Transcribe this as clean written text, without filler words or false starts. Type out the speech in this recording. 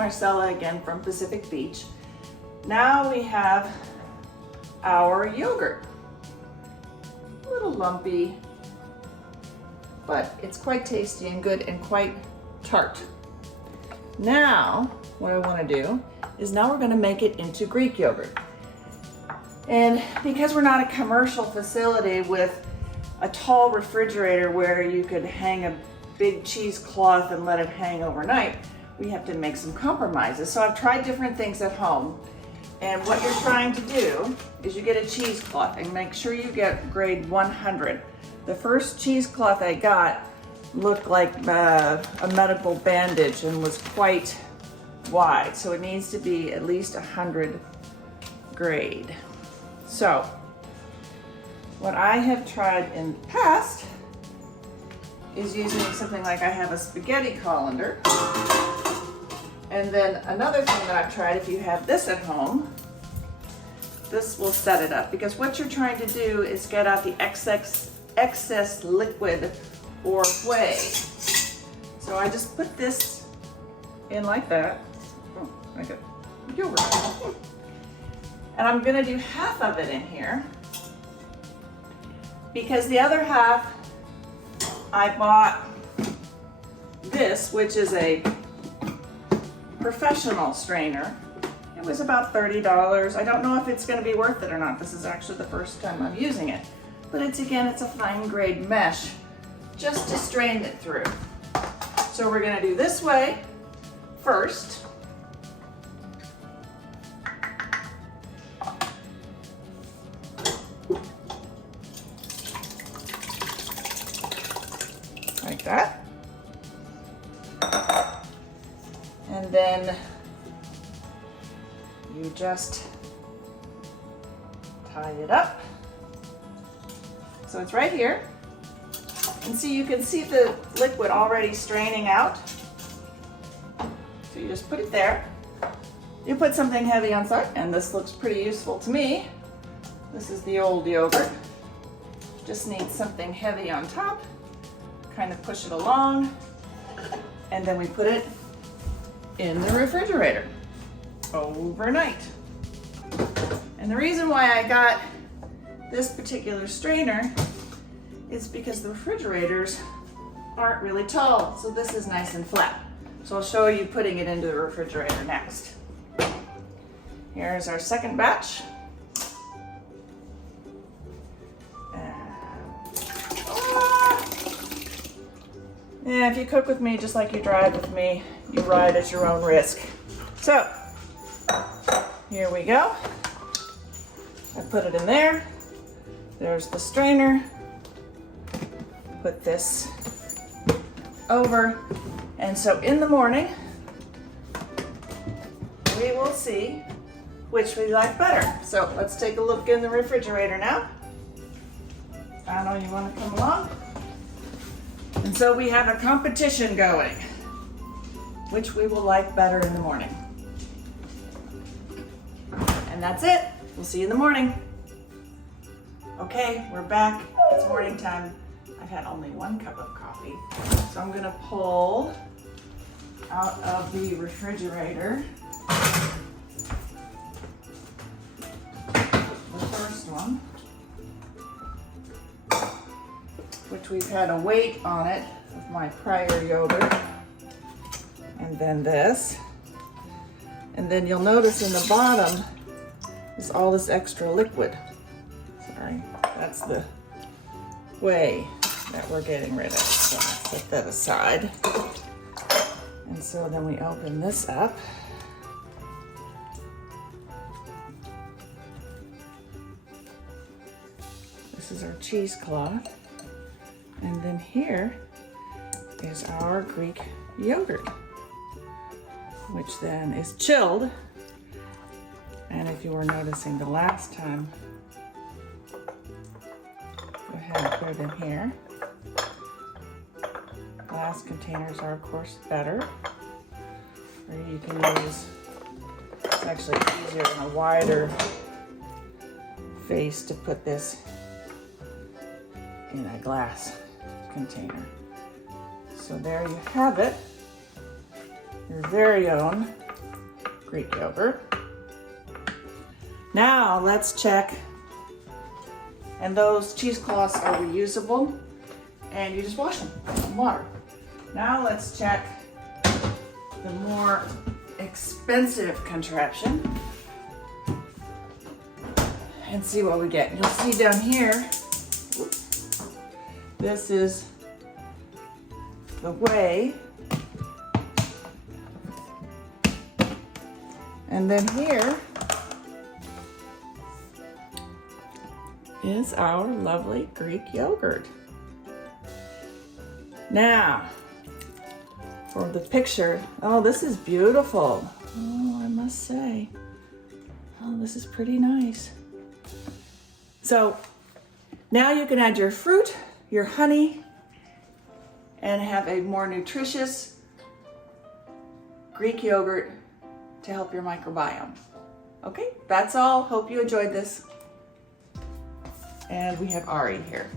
Marcella again from Pacific Beach. Now we have our yogurt. A little lumpy, but it's quite tasty and good and quite tart. Now, what I want to do is now we're going to make it into Greek yogurt. And because we're not a commercial facility with a tall refrigerator where you could hang a big cheesecloth and let it hang overnight, we have to make some compromises. So I've tried different things at home. And what you're trying to do is you get a cheesecloth and make sure you get grade 100. The first cheesecloth I got looked like a medical bandage and was quite wide. So it needs to be at least 100 grade. So what I have tried in the past is using something like I have a spaghetti colander. And then another thing that I've tried, if you have this at home, this will set it up, because what you're trying to do is get out the excess liquid or whey. So I just put this in like that, like a yogurt. And I'm gonna do half of it in here, because the other half I bought this, which is a professional strainer. It was about $30. I don't know if it's gonna be worth it or not. This is actually the first time I'm using it. But it's a fine grade mesh just to strain it through. So we're gonna do this way first. Like that. And then you just tie it up. So it's right here. And see, you can see the liquid already straining out. So you just put it there. You put something heavy on top, and this looks pretty useful to me. This is the old yogurt. Just needs something heavy on top. Kind of push it along, and then we put it in the refrigerator overnight. And the reason why I got this particular strainer is because the refrigerators aren't really tall, so this is nice and flat. So I'll show you putting it into the refrigerator next. Here's our second batch. Yeah, if you cook with me just like you drive with me, you ride at your own risk. So, here we go. I put it in there. There's the strainer. Put this over. And so in the morning, we will see which we like better. So let's take a look in the refrigerator now. I know you want to come along. And so we have a competition going, which we will like better in the morning. And that's it. We'll see you in the morning. Okay, we're back. It's morning time. I've had only 1 cup of coffee. So I'm gonna pull out of the refrigerator the first one, which we've had a weight on it of my prior yogurt. And then this. And then you'll notice in the bottom is all this extra liquid. Sorry, that's the whey that we're getting rid of. So I'll set that aside. And so then we open this up. This is our cheesecloth. And then here is our Greek yogurt, which then is chilled. And if you were noticing the last time, go ahead and put it in here. Glass containers are of course better. Or you can use, it's actually easier and a wider face to put this in a glass container. So there you have it, your very own Greek yogurt. Now let's check, and those cheesecloths are reusable, and you just wash them in water. Now let's check the more expensive contraption and see what we get. You'll see down here, this is the whey. And then here is our lovely Greek yogurt. Now, for the picture, oh, this is beautiful. Oh, I must say, oh, this is pretty nice. So now you can add your fruit, your honey, and have a more nutritious Greek yogurt to help your microbiome. Okay, that's all. Hope you enjoyed this. And we have Ari here.